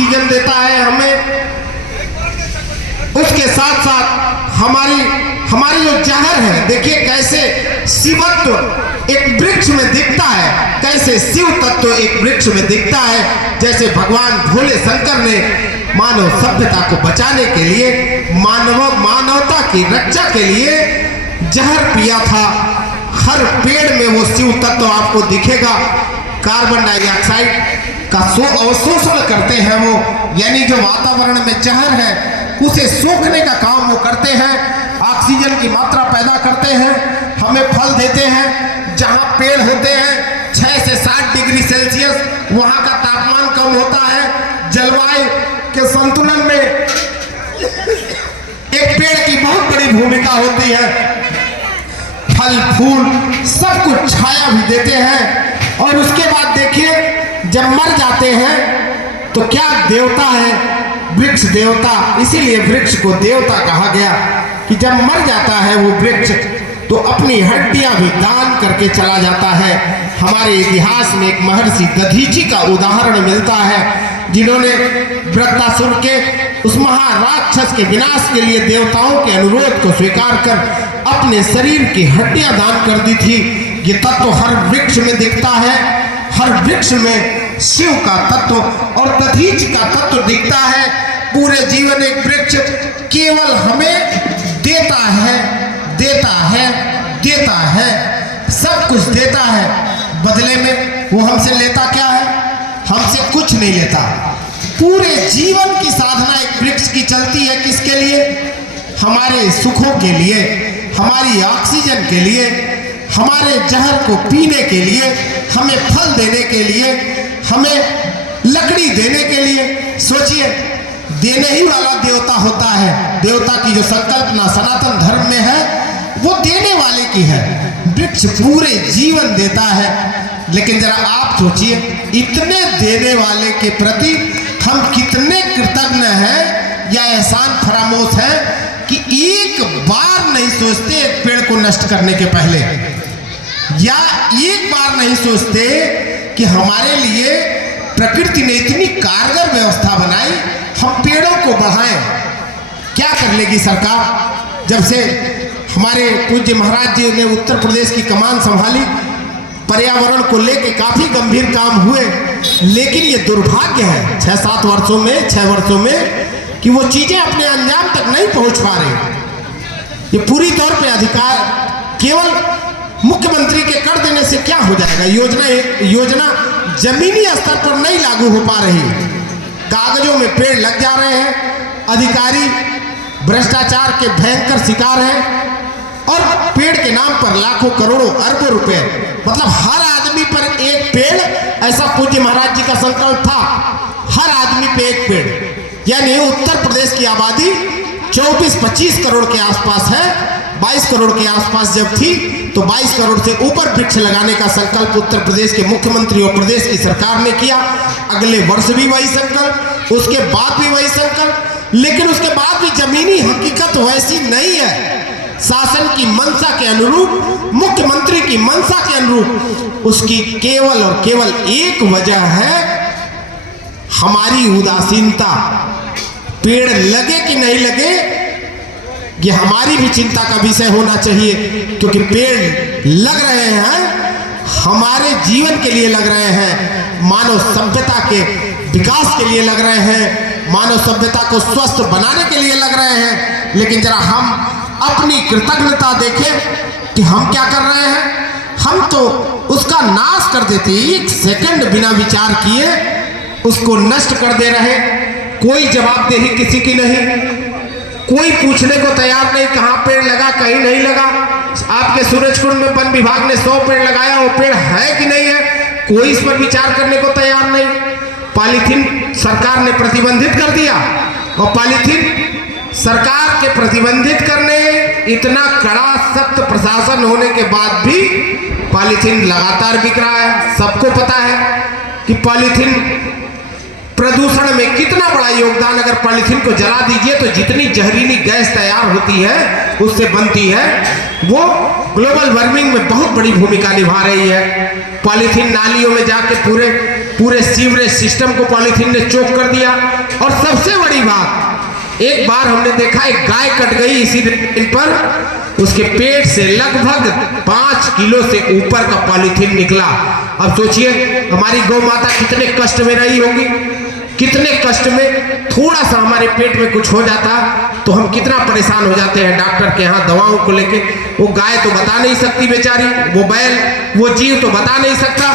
Oxygen देता है हमें, उसके साथ साथ हमारी जो जहर है, देखिए कैसे शिवत्व एक वृक्ष में दिखता है, कैसे शिव तत्व एक वृक्ष में दिखता है। जैसे भगवान भोले शंकर ने मानव सभ्यता को बचाने के लिए, मानवता की रक्षा के लिए जहर पिया था। हर पेड़ में वो शिव तत्व आपको दिखेगा। कार्बन डाइऑक्साइड का अवशोषण करते हैं वो, यानी जो वातावरण में जहर है उसे सोखने का काम वो करते हैं। ऑक्सीजन की मात्रा पैदा करते हैं, हमें फल देते हैं। जहाँ पेड़ होते हैं 6 से 7 डिग्री सेल्सियस वहाँ का तापमान कम होता है। जलवायु के संतुलन में एक पेड़ की बहुत बड़ी भूमिका होती है। फल फूल सब कुछ छाया भी देते हैं। और उसके बाद देखिए जब मर जाते हैं तो क्या देवता है, वृक्ष देवता। इसीलिए वृक्ष को देवता कहा गया कि जब मर जाता है वो वृक्ष तो अपनी हड्डियां भी दान करके चला जाता है। हमारे इतिहास में एक महर्षि दधीची का उदाहरण मिलता है, जिन्होंने वृत्रासुर के उस महाराक्षस के विनाश के लिए देवताओं के अनुरोध को स्वीकार कर अपने शरीर की हड्डियां दान कर दी थी। ये तत्व हर वृक्ष में दिखता है, हर वृक्ष में शिव का तत्व और दधीच का तत्व दिखता है। पूरे जीवन एक वृक्ष केवल हमें देता है, देता है, देता है, सब कुछ देता है। बदले में वो हमसे लेता क्या है? हमसे कुछ नहीं लेता। पूरे जीवन की साधना एक वृक्ष की चलती है किसके लिए? हमारे सुखों के लिए, हमारी ऑक्सीजन के लिए, हमारे जहर को पीने के लिए, हमें फल देने के लिए, हमें लकड़ी देने के लिए। सोचिए, देने ही वाला देवता होता है। देवता की जो संकल्पना सनातन धर्म में है वो देने वाले की है। वृक्ष पूरे जीवन देता है। लेकिन जरा आप सोचिए, इतने देने वाले के प्रति हम कितने कृतज्ञ हैं या एहसान फरामोश हैं कि एक बार नहीं सोचते एक पेड़ को नष्ट करने के पहले, या एक बार नहीं सोचते कि हमारे लिए प्रकृति ने इतनी कारगर व्यवस्था बनाई, हम पेड़ों को बढ़ाएं। क्या कर लेगी सरकार? जब से हमारे पूज्य महाराज जी ने उत्तर प्रदेश की कमान संभाली, पर्यावरण को लेकर काफी गंभीर काम हुए, लेकिन ये दुर्भाग्य है 6-7 वर्षों में, 6 वर्षों में कि वो चीजें अपने अंजाम तक नहीं पहुंच पा रही। ये पूरी तौर पे अधिकार केवल मुख्यमंत्री के कर देने से क्या हो जाएगा? योजना जमीनी स्तर पर नहीं लागू हो पा रही। कागजों में पेड़ लग जा रहे हैं, अधिकारी भ्रष्टाचार के भयंकर शिकार हैं और पेड़ के नाम पर लाखों करोड़ों अरबों रुपए, मतलब हर आदमी पर एक पेड़, ऐसा पूज्य महाराज जी का संकल्प था। हर आदमी पे एक पेड़, यानी उत्तर प्रदेश की आबादी 24-25 करोड़ के आसपास है। 22 करोड़ के आसपास जब थी तो 22 करोड़ से ऊपर वृक्ष लगाने का संकल्प उत्तर प्रदेश के मुख्यमंत्री और प्रदेश की सरकार ने किया। अगले वर्ष भी वही संकल्प, उसके बाद भी वही संकल्प, लेकिन उसके बाद भी जमीनी हकीकत वैसी नहीं है। शासन की मंशा के अनुरूप, मुख्यमंत्री की मंशा के अनुरूप, उसकी केवल और केवल एक वजह है हमारी उदासीनता। पेड़ लगे कि नहीं लगे ये हमारी भी चिंता का विषय होना चाहिए, क्योंकि पेड़ लग रहे हैं, हमारे जीवन के लिए लग रहे हैं, मानव सभ्यता के विकास के लिए लग रहे हैं, मानव सभ्यता को स्वस्थ बनाने के लिए लग रहे हैं। लेकिन जरा हम अपनी कृतज्ञता देखें कि हम क्या कर रहे हैं। हम तो उसका नाश कर देते, एक सेकंड बिना विचार किए उसको नष्ट कर दे रहे। कोई जवाबदेही किसी की नहीं, कोई पूछने को तैयार नहीं कहाँ पेड़ लगा, कहीं नहीं लगा। आपके सूरजकुंड में वन विभाग ने 100 पेड़ लगाया, वो पेड़ है कि नहीं है, कोई इस पर विचार करने को तैयार नहीं। पॉलीथीन सरकार ने प्रतिबंधित कर दिया, और पॉलीथीन सरकार के प्रतिबंधित करने, इतना कड़ा सख्त प्रशासन होने के बाद भी पॉलीथीन लगातार बिक रहा है। सबको पता है कि पॉलीथीन प्रदूषण में कितना बड़ा योगदान, अगर पॉलीथीन को जला दीजिए तो जितनी जहरीली गैस तैयार होती है उससे बनती है, वो ग्लोबल वार्मिंग में बहुत बड़ी भूमिका निभा रही है। पॉलीथीन नालियों में जाके पूरे पूरे सीवरेज सिस्टम को पॉलीथीन ने चोक कर दिया। और सबसे बड़ी बात, एक बार हमने देखा एक गाय कट गई इसी रेल पर, उसके पेट से लगभग 5 किलो से ऊपर का पॉलीथीन निकला। अब सोचिए हमारी गौ माता कितने कष्ट में रही होगी, कितने कष्ट में। थोड़ा सा हमारे पेट में कुछ हो जाता तो हम कितना परेशान हो जाते हैं डॉक्टर के यहाँ दवाओं को लेके। वो गाय तो बता नहीं सकती बेचारी, वो बैल, वो जीव तो बता नहीं सकता।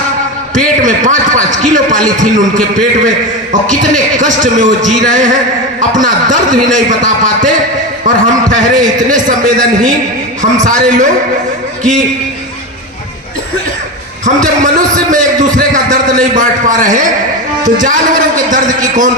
पेट में 5-5 किलो पॉलीथीन उनके पेट में, और कितने कष्ट में वो जी रहे हैं, अपना दर्द भी नहीं बता पाते। और हम ठहरे इतने संवेदनहीन हम सारे लोग कि हम जब मनुष्य में एक दूसरे का दर्द नहीं बांट पा रहे तो जानवरों के दर्द की कौन